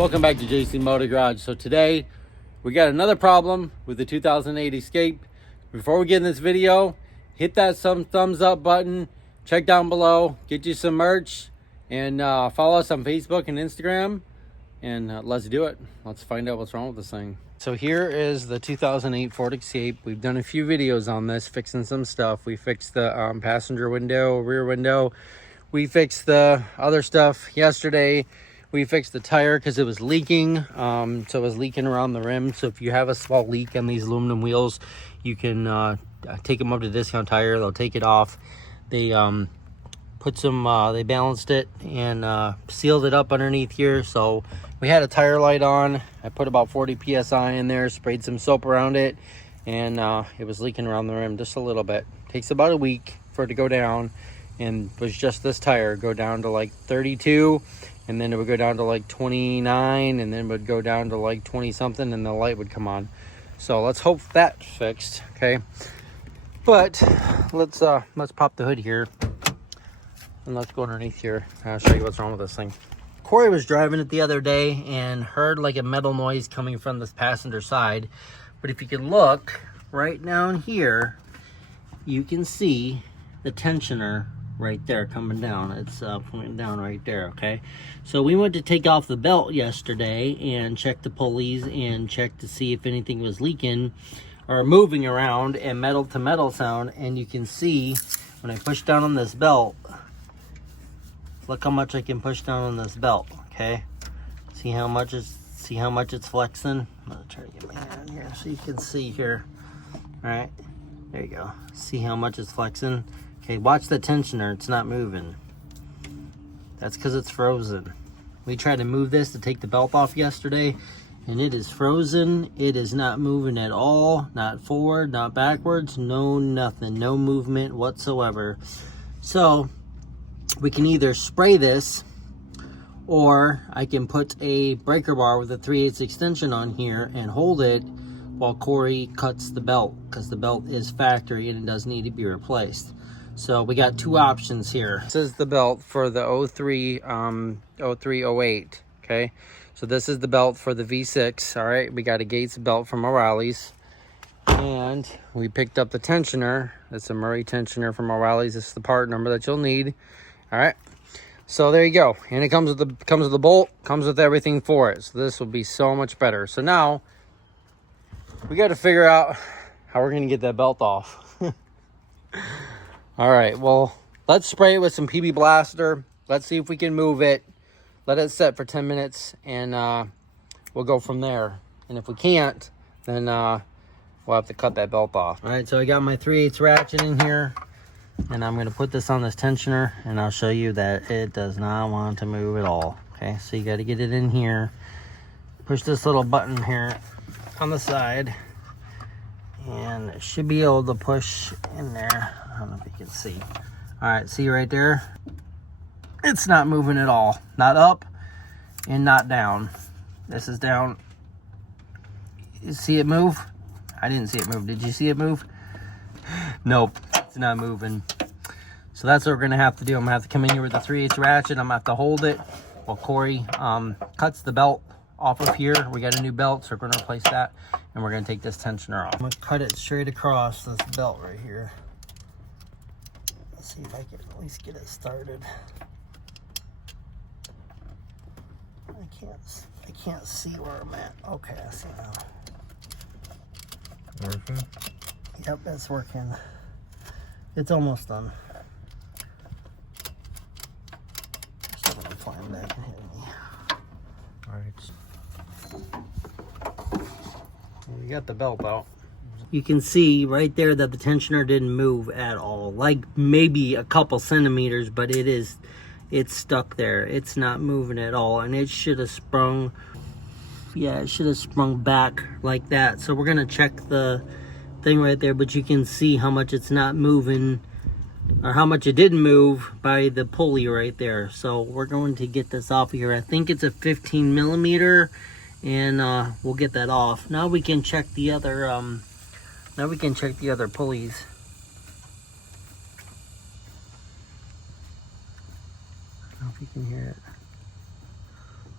Welcome back to JCMOBILEGARAGE. So today we got another problem with the 2008 Escape. Before we get in this video, hit that thumbs up button, check down below, get you some merch, and follow us on Facebook and Instagram, and let's do it. Let's find out what's wrong with this thing. So here is the 2008 Ford Escape. We've done a few videos on this, fixing some stuff. We fixed the passenger window, rear window. We fixed the other stuff yesterday. We fixed the tire because it was leaking. So it was leaking around the rim. So if you have a small leak on these aluminum wheels, you can take them up to Discount Tire. They'll take it off. They they balanced it and sealed it up underneath here. So we had a tire light on. I put about 40 PSI in there, sprayed some soap around it, and it was leaking around the rim just a little bit. Takes about a week for it to go down, and was just this tire go down to like 32, and then it would go down to like 29, and then it would go down to like 20 something, and the light would come on. So let's hope that's fixed, okay? But let's pop the hood here and let's go underneath here. I'll show you what's wrong with this thing. Corey was driving it the other day and heard like a metal noise coming from this passenger side. But if you can look right down here, you can see the tensioner right there coming down. It's pointing down right there, okay? So we went to take off the belt yesterday and check the pulleys and check to see if anything was leaking or moving around, and metal to metal sound. And you can see when I push down on this belt, look how much I can push down on this belt, okay? See how much it's flexing? I'm gonna try to get my hand here so you can see here. All right, there you go. See how much it's flexing? Okay, watch the tensioner, it's not moving. That's because it's frozen. We tried to move this to take the belt off yesterday, and it is frozen. It is not moving at all, not forward, not backwards, no nothing, no movement whatsoever. So we can either spray this, or I can put a breaker bar with a 3/8 extension on here and hold it while Corey cuts the belt, because the belt is factory and it does need to be replaced. So we got two options here. This is the belt for the 0308, okay? So this is the belt for the V6, all right? We got a Gates belt from O'Reilly's, and we picked up the tensioner. It's a Murray tensioner from O'Reilly's. This is the part number that you'll need, all right? So there you go. And it comes with the bolt, comes with everything for it. So this will be so much better. So now we got to figure out how we're going to get that belt off. All right, well, let's spray it with some PB Blaster. Let's see if we can move it. Let it set for 10 minutes, and we'll go from there. And if we can't, then we'll have to cut that belt off. All right, so I got my 3/8 ratchet in here, and I'm going to put this on this tensioner, and I'll show you that it does not want to move at all. Okay, so you got to get it in here. Push this little button here on the side, and it should be able to push in there. I don't know if you can see. All right, see right there? It's not moving at all. Not up and not down. This is down. You see it move? I didn't see it move. Did you see it move? Nope, it's not moving. So that's what we're gonna have to do. I'm gonna have to come in here with the 3/8 ratchet. I'm gonna have to hold it while Corey cuts the belt off of here. We got a new belt, so we're gonna replace that, and we're gonna take this tensioner off. I'm gonna cut it straight across this belt right here. Let's see if I can at least get it started. I can't see where I'm at. Okay, I see now. Working? Yep, it's working. It's almost done. Still gonna climb back and hit me. Alright. We got the belt out. You can see right there that the tensioner didn't move at all. Like maybe a couple centimeters, but it's stuck there. It's not moving at all, and it should have sprung. Yeah, it should have sprung back like that. So we're gonna check the thing right there, but you can see how much it's not moving, or how much it didn't move by the pulley right there. So we're going to get this off of here. I think it's a 15 millimeter, and we'll get that off. Now we can check the other pulleys. I don't know if you can hear it.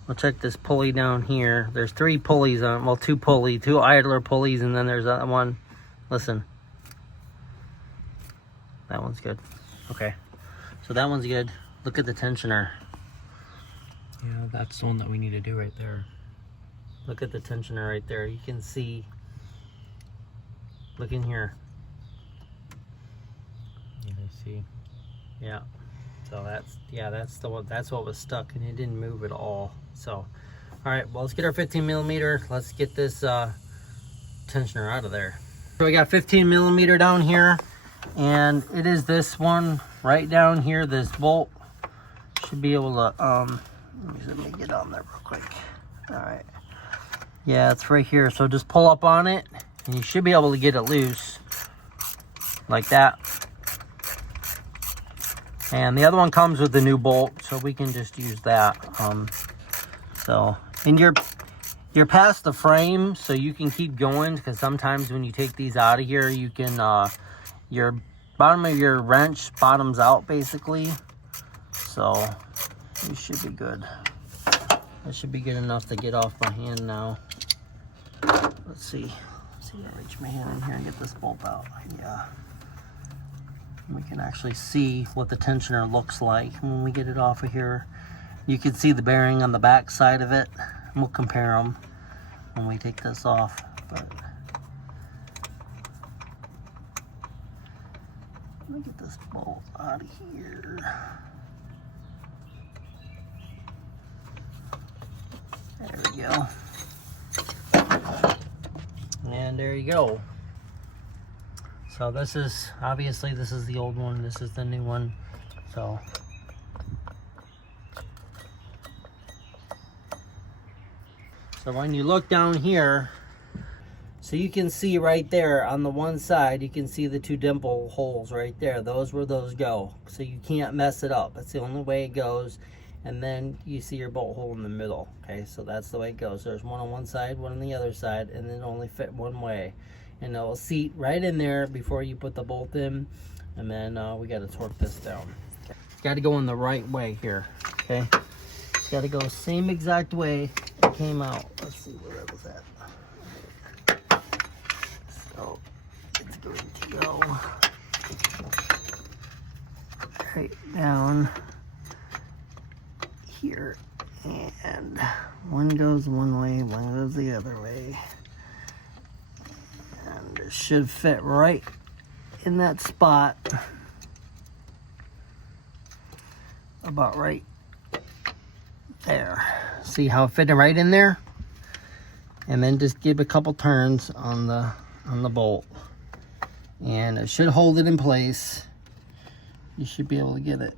we'll check this pulley down here. There's 3 pulleys on, well, 2 idler pulleys, and then there's that one. Listen. That one's good. Okay. So that one's good. Look at the tensioner. Yeah, that's the one that we need to do right there. Look at the tensioner right there. You can see. Look in here. Yeah, I see. Yeah. So that's the one. That's what was stuck, and it didn't move at all. So, all right. Well, let's get our 15 millimeter. Let's get this tensioner out of there. So we got 15 millimeter down here, and it is this one right down here. This bolt should be able to. Let me get on there real quick. All right. Yeah, it's right here. So just pull up on it, and you should be able to get it loose like that. And the other one comes with the new bolt, so we can just use that. And you're past the frame, so you can keep going, because sometimes when you take these out of here, you can your bottom of your wrench bottoms out basically. So you should be good. That should be good enough to get off my hand now. Let's see. Let's see if I reach my hand in here and get this bolt out. Yeah. We can actually see what the tensioner looks like when we get it off of here. You can see the bearing on the back side of it. We'll compare them when we take this off. But let me get this bolt out of here. There we go. And there you go. So this is, obviously this is the old one, this is the new one. So when you look down here, so you can see right there on the one side, you can see the 2 dimple holes right there. Those where those go. So you can't mess it up. That's the only way it goes. And then you see your bolt hole in the middle. Okay, so that's the way it goes. There's one on one side, one on the other side, and then only fit one way. And it'll seat right in there before you put the bolt in. And then we got to torque this down. Okay. Got to go in the right way here. Okay, it's got to go same exact way it came out. Let's see where that was at. So it's going to go right down here, and one goes one way, one goes the other way, and it should fit right in that spot, about right there. See how it fit right in there? And then just give a couple turns on the bolt, and it should hold it in place. You should be able to get it.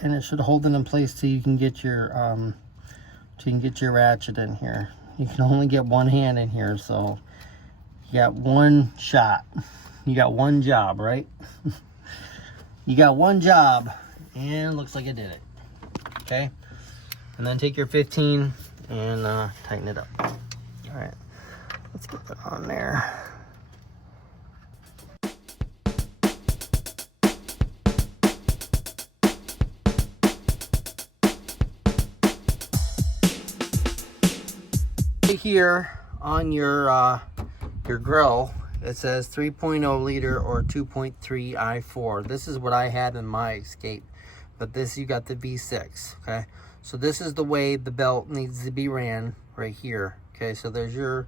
And it should hold it in place till you can get your ratchet in here. You can only get one hand in here, so you got one shot. You got one job, right? You got one job, and it looks like it did it. Okay, and then take your 15 and tighten it up. All right, let's get that on there. Here on your grill, it says 3.0 liter or 2.3 i4. This is what I had in my Escape, but this, you got the V6. Okay, so this is the way the belt needs to be ran right here. Okay, so there's your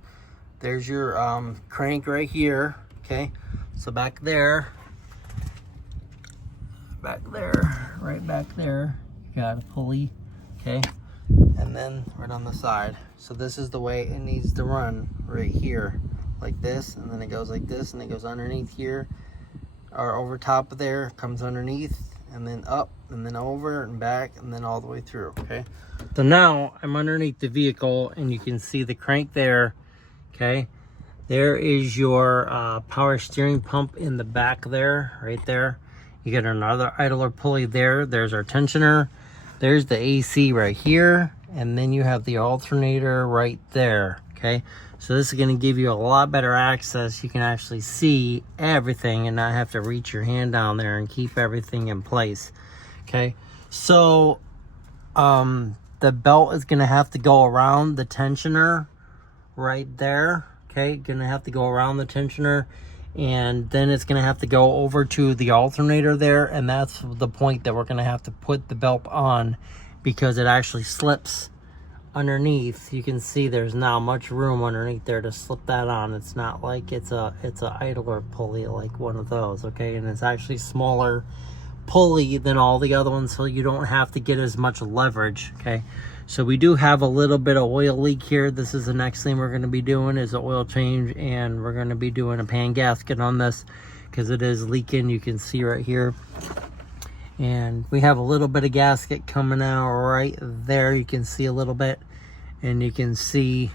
crank right here. Okay, so back there, right back there, you got a pulley. Okay, and then right on the side. So this is the way it needs to run right here, like this, and then it goes like this, and it goes underneath here, or over top of there, comes underneath, and then up, and then over, and back, and then all the way through. Okay, so now I'm underneath the vehicle, and you can see the crank there. Okay, there is your power steering pump in the back there, right there. You get another idler pulley there. There's our tensioner. There's the AC right here, and then you have the alternator right there. Okay, so this is going to give you a lot better access. You can actually see everything and not have to reach your hand down there and keep everything in place. Okay, so the belt is going to have to go around the tensioner right there. Okay, going to have to go around the tensioner, and then it's going to have to go over to the alternator there, and that's the point that we're going to have to put the belt on, because it actually slips underneath. You can see there's not much room underneath there to slip that on. It's not like it's a idler pulley like one of those, okay? And it's actually smaller pulley than all the other ones, so you don't have to get as much leverage, okay? So we do have a little bit of oil leak here. This is the next thing we're going to be doing, is an oil change, and we're going to be doing a pan gasket on this because it is leaking. You can see right here. And we have a little bit of gasket coming out right there. You can see a little bit, and you can see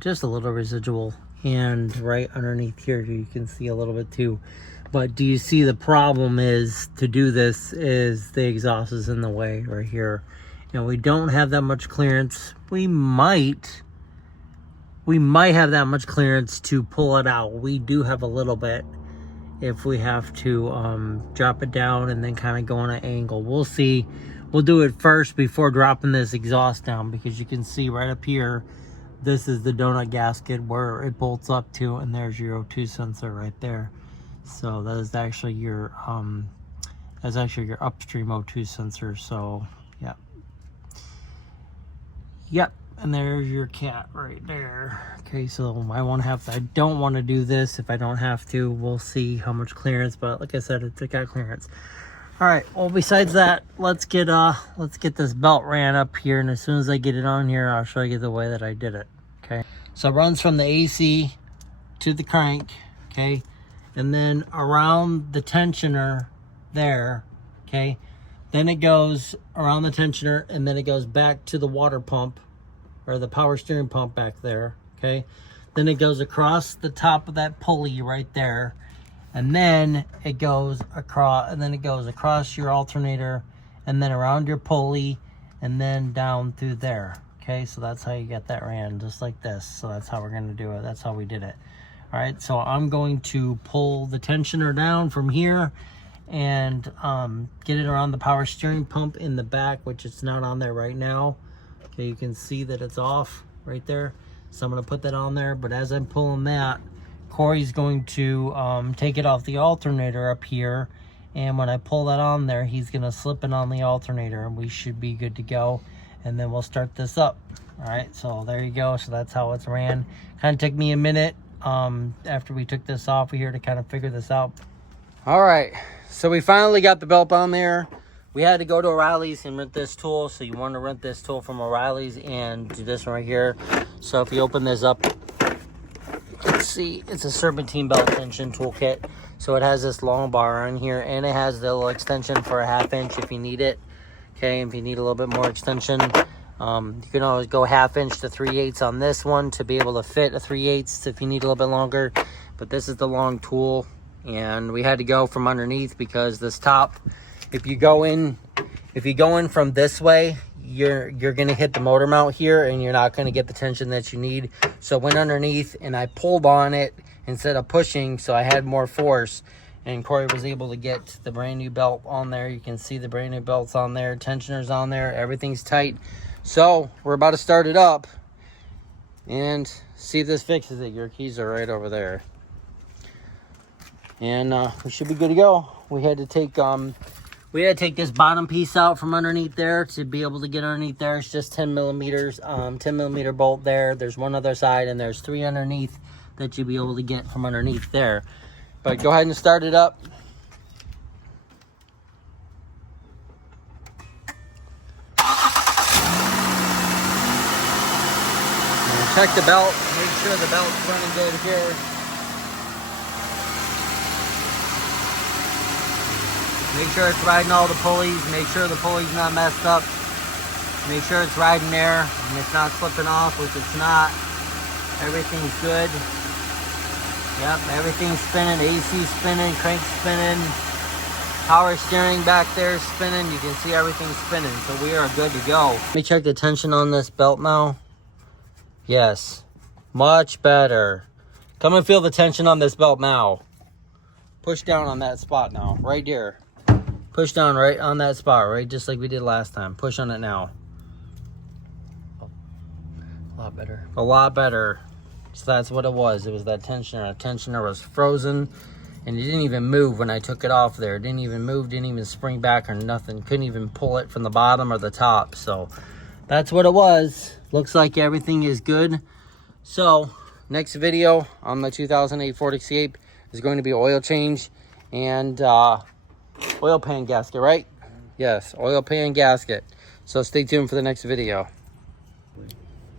just a little residual, and right underneath here you can see a little bit too. But do you see the problem is, to do this, is the exhaust is in the way right here, and we don't have that much clearance. We might have that much clearance to pull it out. We do have a little bit if we have to drop it down and then kind of go on an angle. We'll see. We'll do it first before dropping this exhaust down, because you can see right up here, this is the donut gasket where it bolts up to, and there's your O2 sensor right there. So that is actually your upstream O2 sensor. So yep, and there's your cat right there. Okay, so I don't want to do this if I don't have to. We'll see how much clearance, but like I said, it's got clearance. All right, well, besides that, let's get this belt ran up here, and as soon as I get it on here, I'll show you the way that I did it. Okay, so it runs from the AC to the crank, okay, and then around the tensioner there, okay, then it goes around the tensioner, and then it goes back to the water pump, or the power steering pump back there, okay? Then it goes across the top of that pulley right there, and then it goes across your alternator, and then around your pulley, and then down through there, okay? So that's how you get that ran, just like this. So that's how we're gonna do it. That's how we did it. All right, so I'm going to pull the tensioner down from here and get it around the power steering pump in the back, which it's not on there right now. Okay, you can see that it's off right there. So I'm going to put that on there, but as I'm pulling that, Corey's going to take it off the alternator up here, and when I pull that on there, he's going to slip it on the alternator, and we should be good to go, and then we'll start this up. All right, so there you go. So that's how it's ran. Kind of took me a minute after we took this off here to kind of figure this out. All right, so we finally got the belt on there. We had to go to O'Reilly's and rent this tool. So you want to rent this tool from O'Reilly's and do this right here. So if you open this up, you can see it's a serpentine belt tension toolkit. So it has this long bar on here, and it has the little extension for a 1/2 inch if you need it. Okay, if you need a little bit more extension, you can always go 1/2 inch to 3/8 on this one to be able to fit a 3/8 if you need a little bit longer. But this is the long tool, and we had to go from underneath because this top, if you go in from this way, you're gonna hit the motor mount here, and you're not gonna get the tension that you need. So I went underneath and I pulled on it instead of pushing, so I had more force, and Corey was able to get the brand new belt on there. You can see the brand new belts on there, tensioners on there, everything's tight. So we're about to start it up and see if this fixes it. Your keys are right over there, and we should be good to go. We had to take this bottom piece out from underneath there to be able to get underneath there. It's just 10 millimeters, 10 millimeter bolt there. There's one other side, and there's 3 underneath that you'll be able to get from underneath there. But go ahead and start it up. And check the belt, make sure the belt's running good here. Make sure it's riding all the pulleys. Make sure the pulley's not messed up. Make sure it's riding there and it's not slipping off, which it's not. Everything's good. Yep, everything's spinning. AC spinning, crank spinning, power steering back there spinning. You can see everything spinning, so we are good to go. Let me check the tension on this belt now. Yes, much better. Come and feel the tension on this belt now. Push down on that spot now, right here. Push down right on that spot, right? Just like we did last time. Push on it now. better. A lot better. So that's what it was. It was that tensioner. The tensioner was frozen, and it didn't even move when I took it off there. It didn't even move, didn't even spring back or nothing. Couldn't even pull it from the bottom or the top. So that's what it was. Looks like everything is good. So next video on the 2008 Ford Escape is going to be oil change and oil pan gasket, right? Yes, oil pan gasket. So stay tuned for the next video.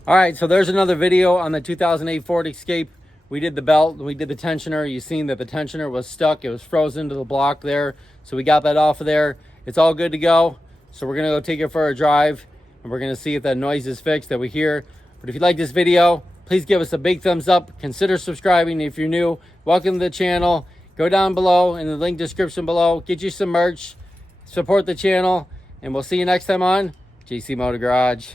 All right, so there's another video on the 2008 Ford Escape. We did the belt, we did the tensioner. You've seen that the tensioner was stuck. It was frozen to the block there. So we got that off of there. It's all good to go. So we're gonna go take it for a drive and we're gonna see if that noise is fixed that we hear. But if you like this video, please give us a big thumbs up. Consider subscribing if you're new. Welcome to the channel. Go down below in the link description below. Get you some merch. Support the channel. And we'll see you next time on JC Motor Garage.